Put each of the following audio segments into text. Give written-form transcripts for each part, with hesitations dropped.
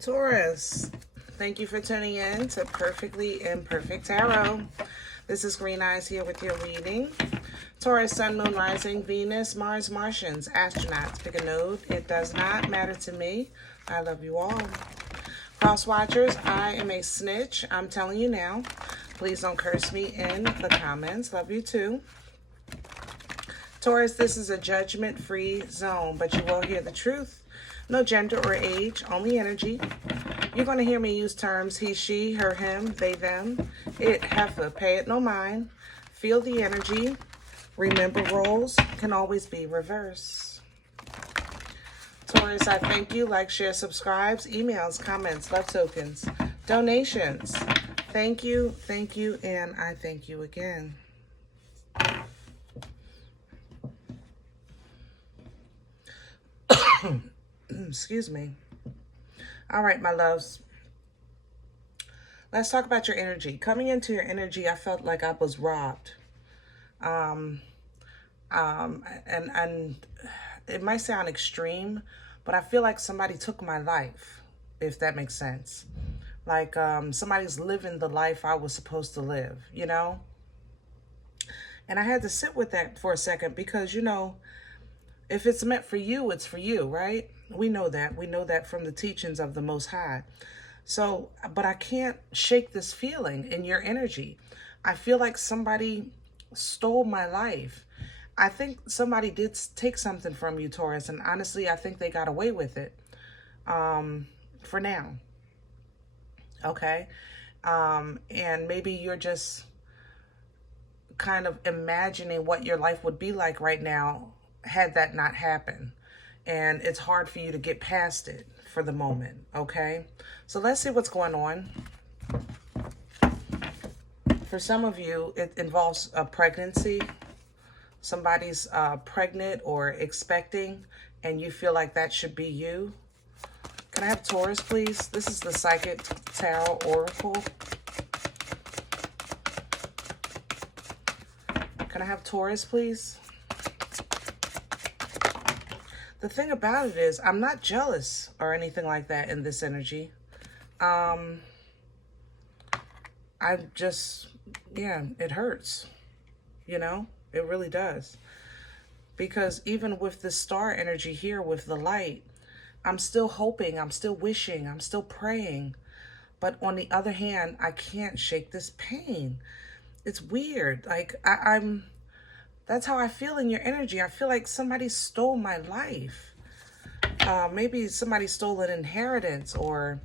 Taurus, thank you for tuning in to Perfectly Imperfect Tarot. This is Green Eyes here with your reading. Taurus, Sun, Moon, Rising, Venus, Mars, Martians, astronauts. Pick a node. It does not matter to me. I love you all. Cross watchers, I am a snitch. I'm telling you now. Please don't curse me in the comments. Love you too. Taurus, this is a judgment-free zone, but you will hear the truth. No gender or age, only energy. You're going to hear me use terms he, she, her, him, they, them, it, heifer, pay it no mind. Feel the energy. Remember, roles can always be reversed. Taurus, I thank you. Like, share, subscribes, emails, comments, love tokens, donations. Thank you, and I thank you again. Excuse me. All right, my loves. Let's talk about your energy. Coming into your energy, I felt like I was robbed. And it might sound extreme, but I feel like somebody took my life, if that makes sense. Like somebody's living the life I was supposed to live, you know? And I had to sit with that for a second because, you know, if it's meant for you, it's for you, right? We know that. We know that from the teachings of the Most High. So, but I can't shake this feeling in your energy. I feel like somebody stole my life. I think somebody did take something from you, Taurus, and honestly, I think they got away with it for now. Okay? And maybe you're just kind of imagining what your life would be like right now had that not happened. And it's hard for you to get past it for the moment, okay? So let's see what's going on. For some of you, it involves a pregnancy. Somebody's pregnant or expecting, and you feel like that should be you. Can I have Taurus, please? This is the Psychic Tarot Oracle. Can I have Taurus, please? The thing about it is, I'm not jealous or anything like that in this energy. I just, yeah, it hurts. You know, it really does. Because even with the star energy here with the light, I'm still hoping, I'm still wishing, I'm still praying. But on the other hand, I can't shake this pain. It's weird. Like, I'm... That's how I feel in your energy. I feel like somebody stole my life. Maybe somebody stole an inheritance, or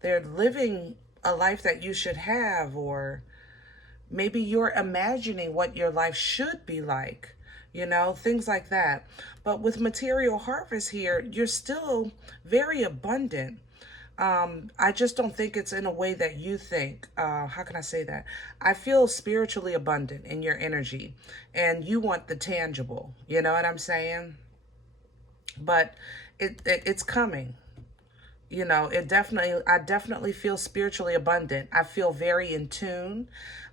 they're living a life that you should have, or maybe you're imagining what your life should be like, you know, things like that. But with material harvest here, you're still very abundant. I just don't think it's in a way that you think. How can I say that? I feel spiritually abundant in your energy, and you want the tangible. You know what I'm saying? But it's coming. You know, I definitely feel spiritually abundant. I feel very in tune.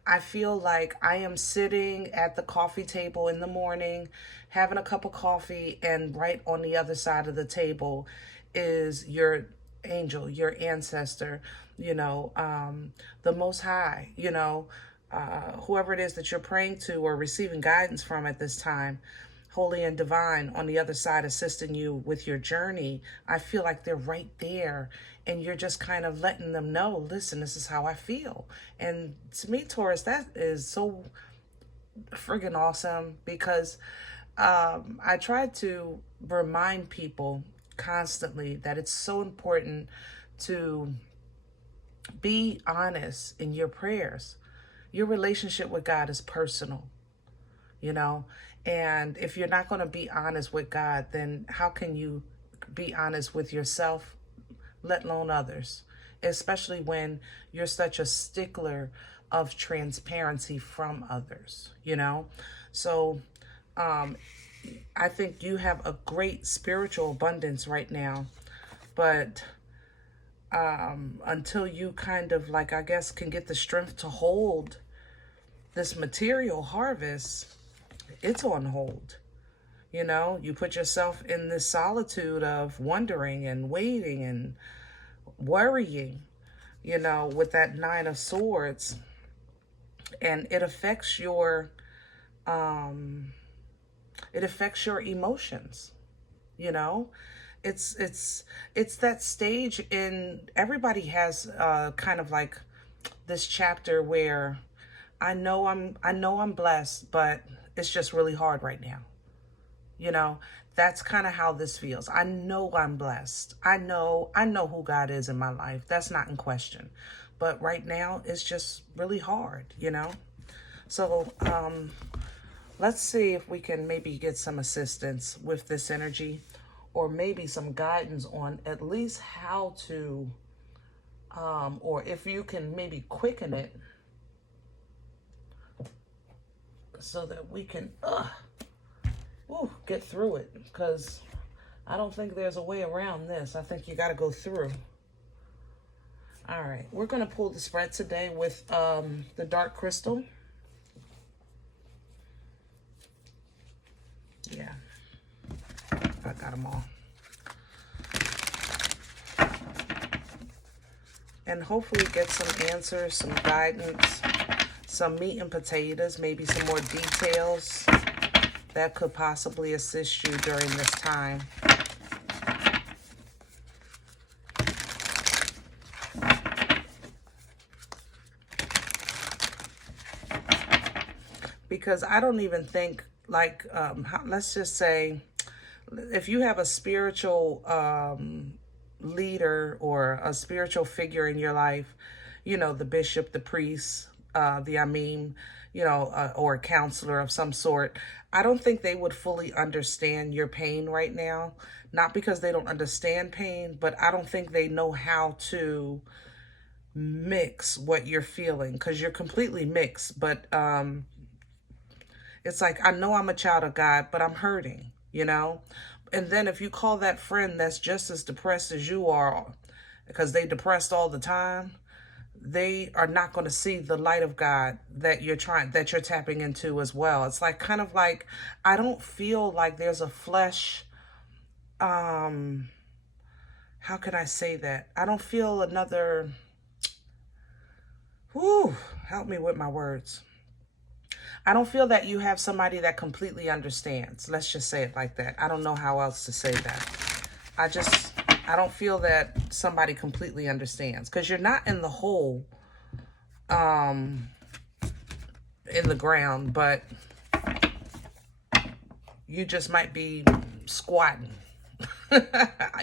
I feel like I am sitting at the coffee table in the morning, having a cup of coffee, and right on the other side of the table is your angel, your ancestor, you know, the Most High, you know, whoever it is that you're praying to or receiving guidance from at this time, holy and divine, on the other side assisting you with your journey. I feel like they're right there, and you're just kind of letting them know, listen, this is how I feel. And to me, Taurus, that is so friggin' awesome, because I try to remind people constantly that it's so important to be honest in your prayers. Your relationship with God is personal, you know, and if you're not going to be honest with God, then how can you be honest with yourself, let alone others, especially when you're such a stickler of transparency from others, you know? So I think you have a great spiritual abundance right now, but until you kind of, like, I guess, can get the strength to hold this material harvest, it's on hold. You know, you put yourself in this solitude of wondering and waiting and worrying, you know, with that Nine of Swords. And it affects your emotions, you know. It's that stage in everybody has kind of like this chapter where I know I'm blessed, but it's just really hard right now. You know, that's kind of how this feels. I know I'm blessed. I know who God is in my life. That's not in question. But right now it's just really hard, you know? So, let's see if we can maybe get some assistance with this energy, or maybe some guidance on at least how to, or if you can maybe quicken it so that we can get through it, because I don't think there's a way around this. I think you got to go through. All right, we're going to pull the spread today with the dark crystal. Yeah, I got them all. And hopefully get some answers, some guidance, some meat and potatoes, maybe some more details that could possibly assist you during this time. Because I don't even think, like, let's just say, if you have a spiritual leader or a spiritual figure in your life, you know, the bishop, the priest, the imam, you know, or a counselor of some sort, I don't think they would fully understand your pain right now. Not because they don't understand pain, but I don't think they know how to mix what you're feeling, because you're completely mixed. But it's like, I know I'm a child of God, but I'm hurting, you know? And then if you call that friend that's just as depressed as you are, because they depressed all the time, they are not going to see the light of God that you're tapping into as well. It's like, kind of like, I don't feel like there's a flesh, how can I say that? I don't feel another, help me with my words. I don't feel that you have somebody that completely understands. Let's just say it like that. I don't know how else to say that. I don't feel that somebody completely understands, because you're not in the hole, in the ground, but you just might be squatting.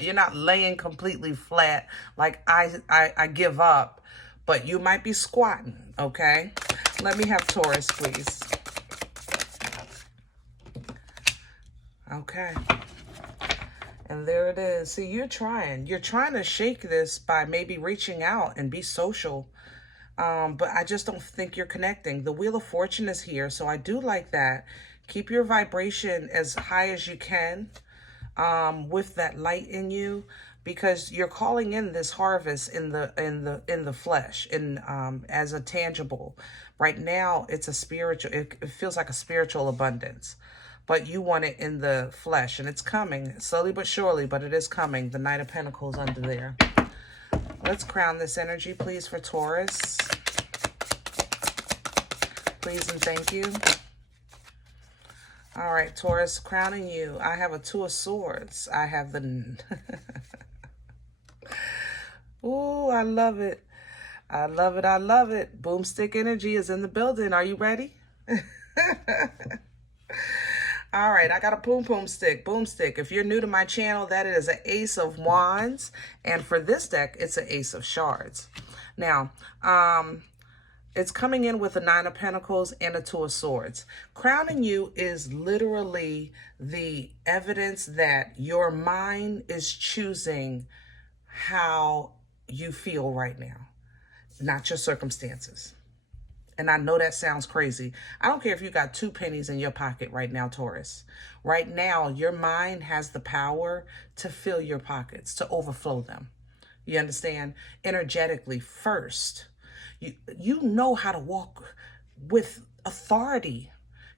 You're not laying completely flat like I give up, but you might be squatting, okay? Let me have Taurus, please. Okay. And there it is. See, you're trying to shake this by maybe reaching out and be social. But I just don't think you're connecting. The Wheel of Fortune is here, so I do like that. Keep your vibration as high as you can, with that light in you, because you're calling in this harvest in the flesh, as a tangible. Right now, it's a spiritual. It feels like a spiritual abundance, but you want it in the flesh, and it's coming slowly but surely. But it is coming. The Knight of Pentacles under there. Let's crown this energy, please, for Taurus. Please and thank you. All right, Taurus, crowning you. I have a Two of Swords. I have the... Ooh, I love it. I love it. I love it. Boomstick energy is in the building. Are you ready? All right, I got a boomstick. Boomstick. If you're new to my channel, that is an Ace of Wands. And for this deck, it's an Ace of Shards. Now, it's coming in with a Nine of Pentacles and a Two of Swords. Crowning you is literally the evidence that your mind is choosing how you feel right now, not your circumstances. And I know that sounds crazy. I don't care if you got 2 pennies in your pocket right now, Taurus. Right now, your mind has the power to fill your pockets, to overflow them. You understand? Energetically first. You know how to walk with authority.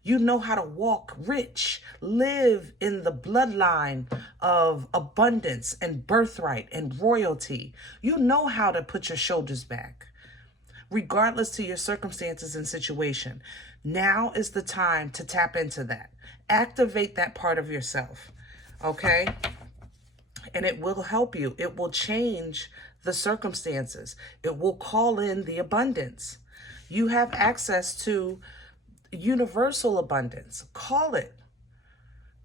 You know how to walk rich, live in the bloodline of abundance and birthright and royalty. You know how to put your shoulders back, regardless to your circumstances and situation. Now is the time to tap into that. Activate that part of yourself, okay? And it will help you. It will change the circumstances. It will call in the abundance. You have access to universal abundance. Call it.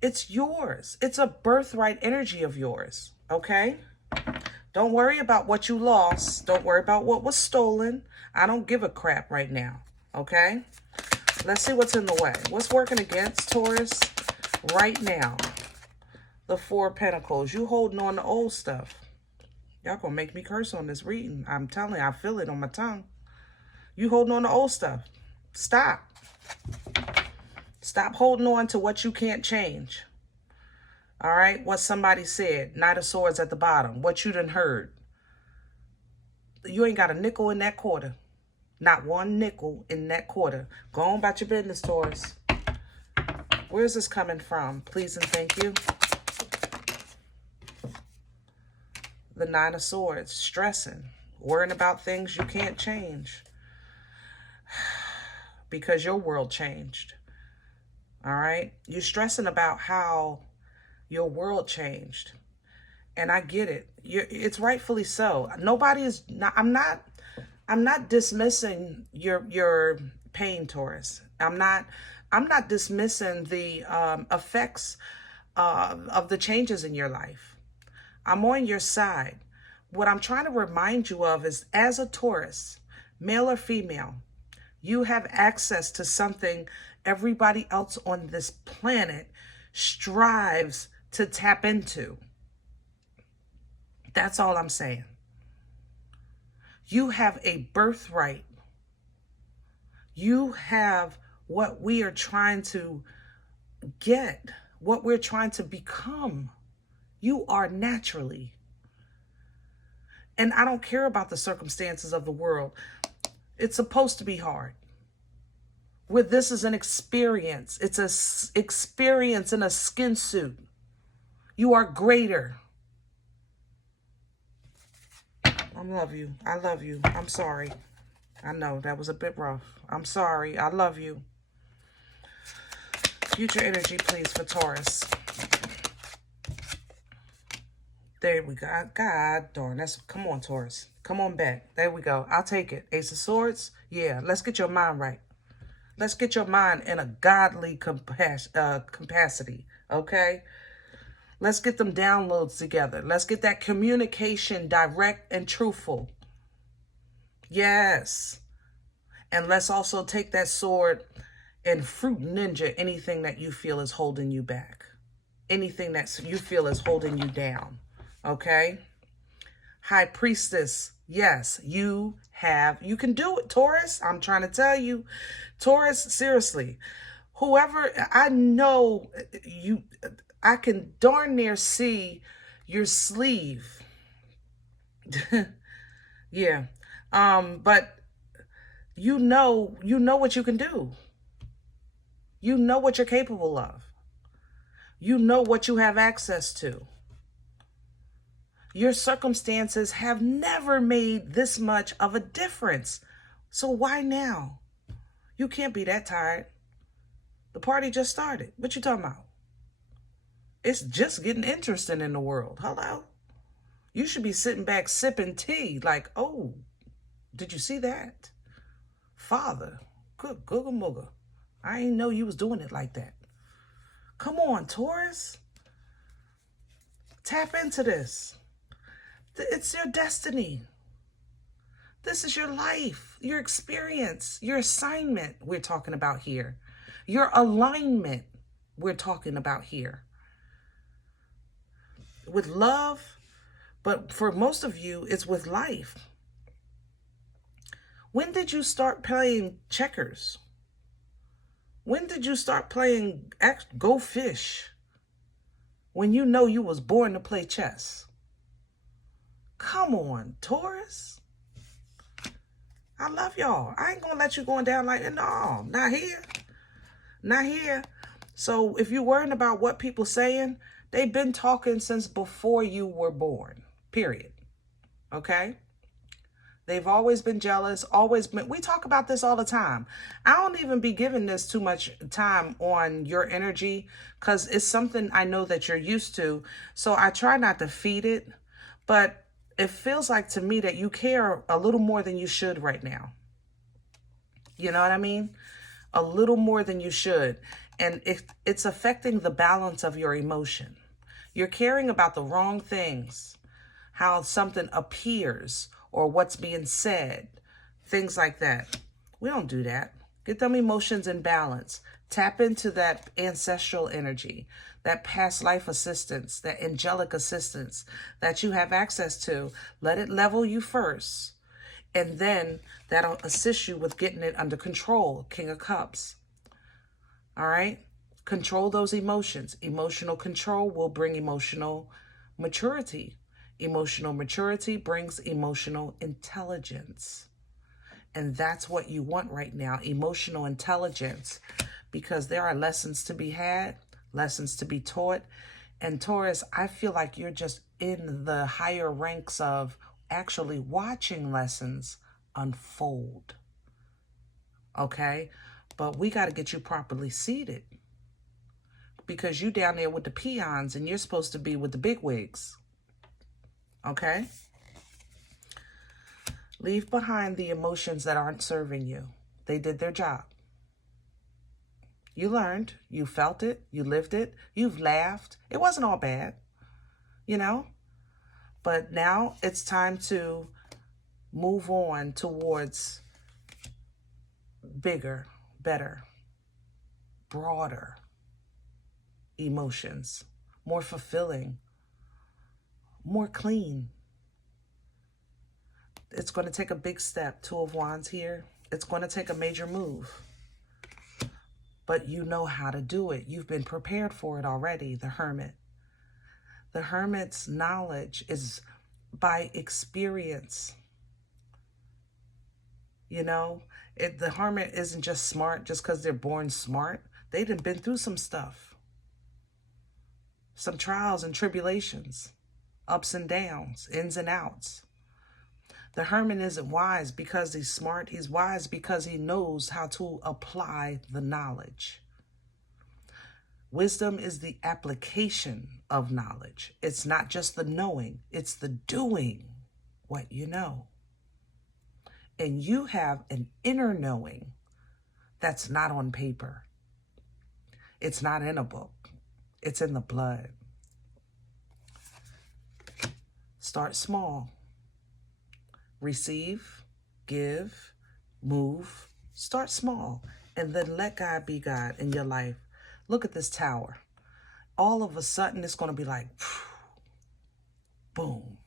It's yours. It's a birthright energy of yours, okay? Don't worry about what you lost. Don't worry about what was stolen. I don't give a crap right now, okay? Let's see what's in the way. What's working against Taurus right now? The Four of Pentacles. You holding on to old stuff. Y'all gonna make me curse on this reading. I'm telling you, I feel it on my tongue. You holding on to old stuff. Stop. Stop holding on to what you can't change. All right? What somebody said. Knight of Swords at the bottom. What you done heard. You ain't got a nickel in that quarter. Not one nickel in that quarter. Go on about your business, Taurus. Where's this coming from? Please and thank you. The Nine of Swords. Stressing. Worrying about things you can't change. Because your world changed. All right? You're stressing about how your world changed. And I get it. It's rightfully so. Nobody is not, I'm not dismissing your pain, Taurus. I'm not dismissing the effects of the changes in your life. I'm on your side. What I'm trying to remind you of is, as a Taurus, male or female, you have access to something everybody else on this planet strives to tap into. That's all I'm saying. You have a birthright. You have what we are trying to get, what we're trying to become. You are naturally. And I don't care about the circumstances of the world. It's supposed to be hard. Where this is an experience. It's an experience in a skin suit. You are greater. I love you. I love you. I'm sorry. I know that was a bit rough. I'm sorry. I love you. Future energy, please, for Taurus. There we go. God darn. Come on, Taurus. Come on back. There we go. I'll take it. Ace of Swords. Yeah, let's get your mind right. Let's get your mind in a godly capacity, okay? Let's get them downloads together. Let's get that communication direct and truthful. Yes. And let's also take that sword and fruit ninja anything that you feel is holding you back. Anything that you feel is holding you down, okay? High Priestess. Yes, you can do it, Taurus. I'm trying to tell you, Taurus, seriously, whoever, I know you, I can darn near see your sleeve. Yeah. But you know what you can do. You know what you're capable of. You know what you have access to. Your circumstances have never made this much of a difference. So why now? You can't be that tired. The party just started. What you talking about? It's just getting interesting in the world. Hello? You should be sitting back sipping tea like, oh, did you see that? Father, good googa mooga. I didn't know you was doing it like that. Come on, Taurus. Tap into this. It's your destiny. This is your life, your experience, your assignment we're talking about here. Your alignment we're talking about here. With love, but for most of you, it's with life. When did you start playing checkers? When did you start playing Go Fish? When you know you was born to play chess? Come on, Taurus. I love y'all. I ain't gonna let you going down like that. No, not here. Not here. So if you're worrying about what people saying, they've been talking since before you were born, period. Okay? They've always been jealous, always been. We talk about this all the time. I don't even be giving this too much time on your energy because it's something I know that you're used to. So I try not to feed it, but it feels like to me that you care a little more than you should right now. You know what I mean? A little more than you should. And it's affecting the balance of your emotion. You're caring about the wrong things, how something appears or what's being said, things like that. We don't do that. Get them emotions in balance. Tap into that ancestral energy, that past life assistance, that angelic assistance that you have access to. Let it level you first. And then that'll assist you with getting it under control. King of Cups. All right? Control those emotions. Emotional control will bring emotional maturity. Emotional maturity brings emotional intelligence. And that's what you want right now, emotional intelligence, because there are lessons to be had, lessons to be taught. And Taurus, I feel like you're just in the higher ranks of actually watching lessons unfold. Okay? But we got to get you properly seated, because you down there with the peons and you're supposed to be with the big wigs. Okay? Leave behind the emotions that aren't serving you. They did their job. You learned, you felt it, you lived it, you've laughed. It wasn't all bad, you know? But now it's time to move on towards bigger, better, broader emotions, more fulfilling, more clean. It's going to take a big step. Two of Wands here. It's going to take a major move. But you know how to do it. You've been prepared for it already, the Hermit. The Hermit's knowledge is by experience. You know, the Hermit isn't just smart just because they're born smart. They've been through some stuff. Some trials and tribulations, ups and downs, ins and outs. The Hermit isn't wise because he's smart. He's wise because he knows how to apply the knowledge. Wisdom is the application of knowledge. It's not just the knowing, it's the doing what you know. And you have an inner knowing that's not on paper. It's not in a book. It's in the blood. Start small. Receive, give, move. Start small. And then let God be God in your life. Look at this tower. All of a sudden, it's going to be like, boom.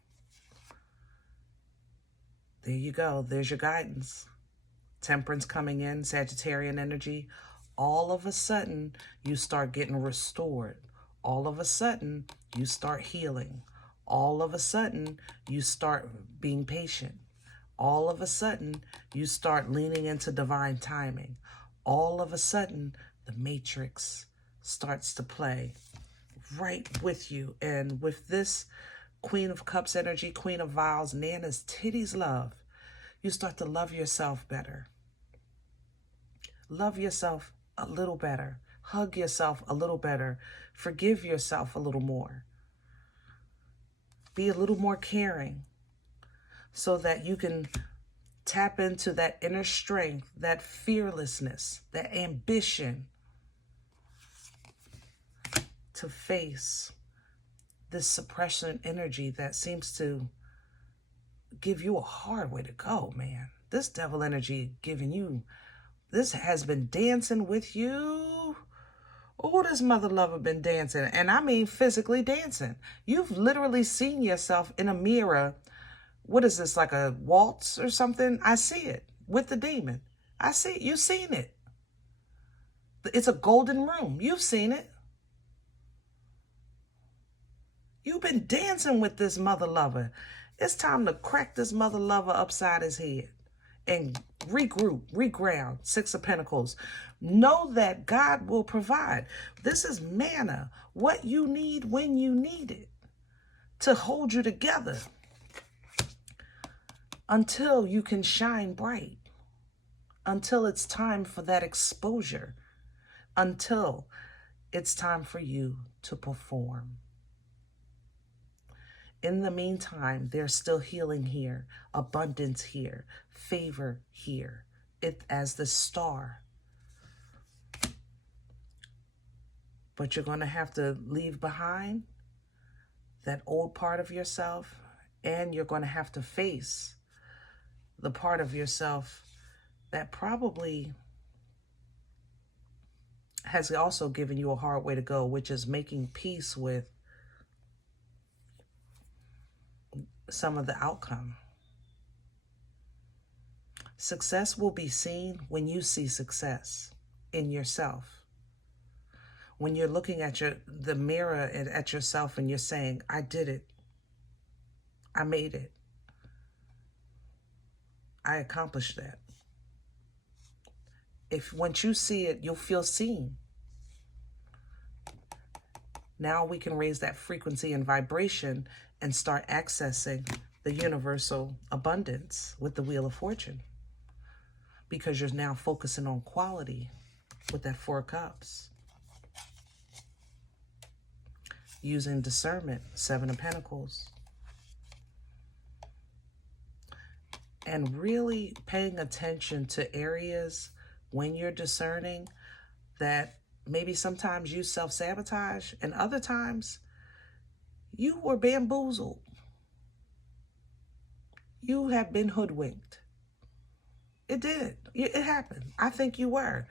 There you go. There's your guidance. Temperance coming in, Sagittarian energy. All of a sudden, you start getting restored. All of a sudden, you start healing. All of a sudden, you start being patient. All of a sudden, you start leaning into divine timing. All of a sudden, the matrix starts to play right with you. And with this Queen of Cups energy, Queen of Vials, Nana's titties love, you start to love yourself better. Love yourself a little better. Hug yourself a little better. Forgive yourself a little more. Be a little more caring so that you can tap into that inner strength, that fearlessness, that ambition to face this suppression energy that seems to give you a hard way to go, man. This devil energy giving you, this has been dancing with you. Oh, this mother lover been dancing. And I mean physically dancing. You've literally seen yourself in a mirror. What is this, like a waltz or something? I see it with the demon. I see it. You've seen it. It's a golden room. You've seen it. You've been dancing with this mother lover. It's time to crack this mother lover upside his head and regroup, reground. Six of Pentacles. Know that God will provide. This is manna, what you need when you need it, to hold you together until you can shine bright, until it's time for that exposure, until it's time for you to perform. In the meantime, there's still healing here, abundance here, favor here. It as the star. But you're going to have to leave behind that old part of yourself, and you're going to have to face the part of yourself that probably has also given you a hard way to go, which is making peace with some of the outcome. Success will be seen when you see success in yourself. When you're looking at the mirror and at yourself and you're saying, I did it. I made it. I accomplished that. Once you see it, you'll feel seen. Now we can raise that frequency and vibration and start accessing the universal abundance with the Wheel of Fortune. Because you're now focusing on quality with that Four of Cups. Using discernment, Seven of Pentacles. And really paying attention to areas when you're discerning that maybe sometimes you self-sabotage, and other times you were bamboozled. You have been hoodwinked. It did. It happened. I think you were.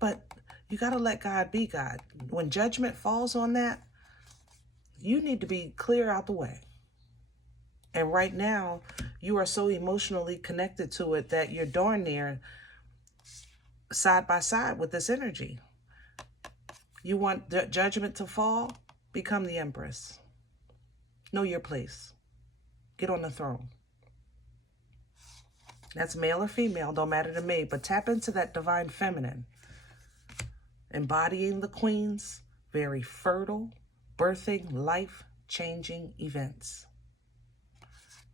But you got to let God be God. When judgment falls on that, you need to be clear out the way. And right now, you are so emotionally connected to it that you're darn near side by side with this energy. You want the judgment to fall? Become the Empress. Know your place. Get on the throne. That's male or female, don't matter to me, but tap into that divine feminine. Embodying the queens, very fertile, birthing life-changing events.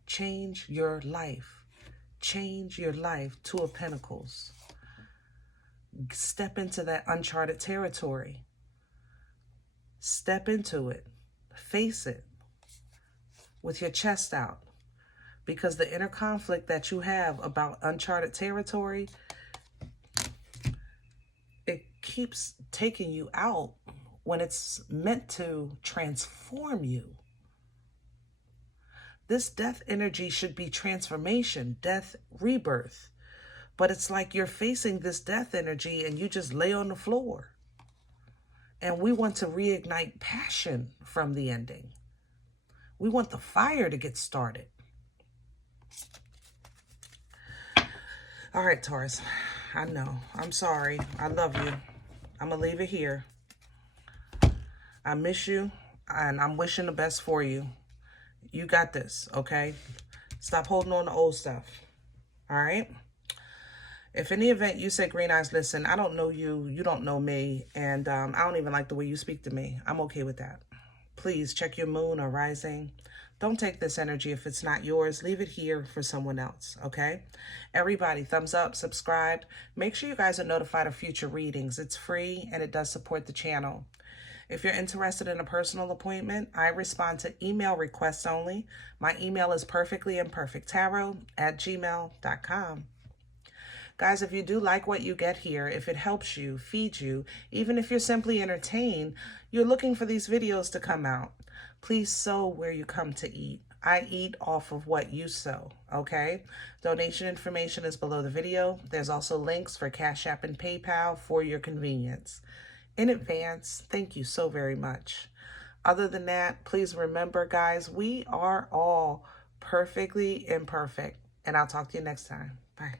Change your life. Change your life. Two of Pentacles. Step into that uncharted territory. Step into it. Face it with your chest out. Because the inner conflict that you have about uncharted territory, it keeps taking you out when it's meant to transform you. This death energy should be transformation, death, rebirth. But it's like you're facing this death energy and you just lay on the floor. And we want to reignite passion from the ending. We want the fire to get started. All right, Taurus. I know. I'm sorry. I love you. I'm going to leave it here. I miss you, and I'm wishing the best for you. You got this, okay? Stop holding on to old stuff. All right? If in the event you say, Green Eyes, listen, I don't know you, you don't know me, and I don't even like the way you speak to me, I'm okay with that. Please check your moon or rising. Don't take this energy if it's not yours. Leave it here for someone else, okay? Everybody, thumbs up, subscribe. Make sure you guys are notified of future readings. It's free, and it does support the channel. If you're interested in a personal appointment, I respond to email requests only. My email is perfectlyimperfecttarot@gmail.com. Guys, if you do like what you get here, if it helps you, feeds you, even if you're simply entertained, you're looking for these videos to come out, please sow where you come to eat. I eat off of what you sow, okay? Donation information is below the video. There's also links for CashApp and PayPal for your convenience. In advance, thank you so very much. Other than that, please remember, guys, we are all perfectly imperfect. And I'll talk to you next time. Bye.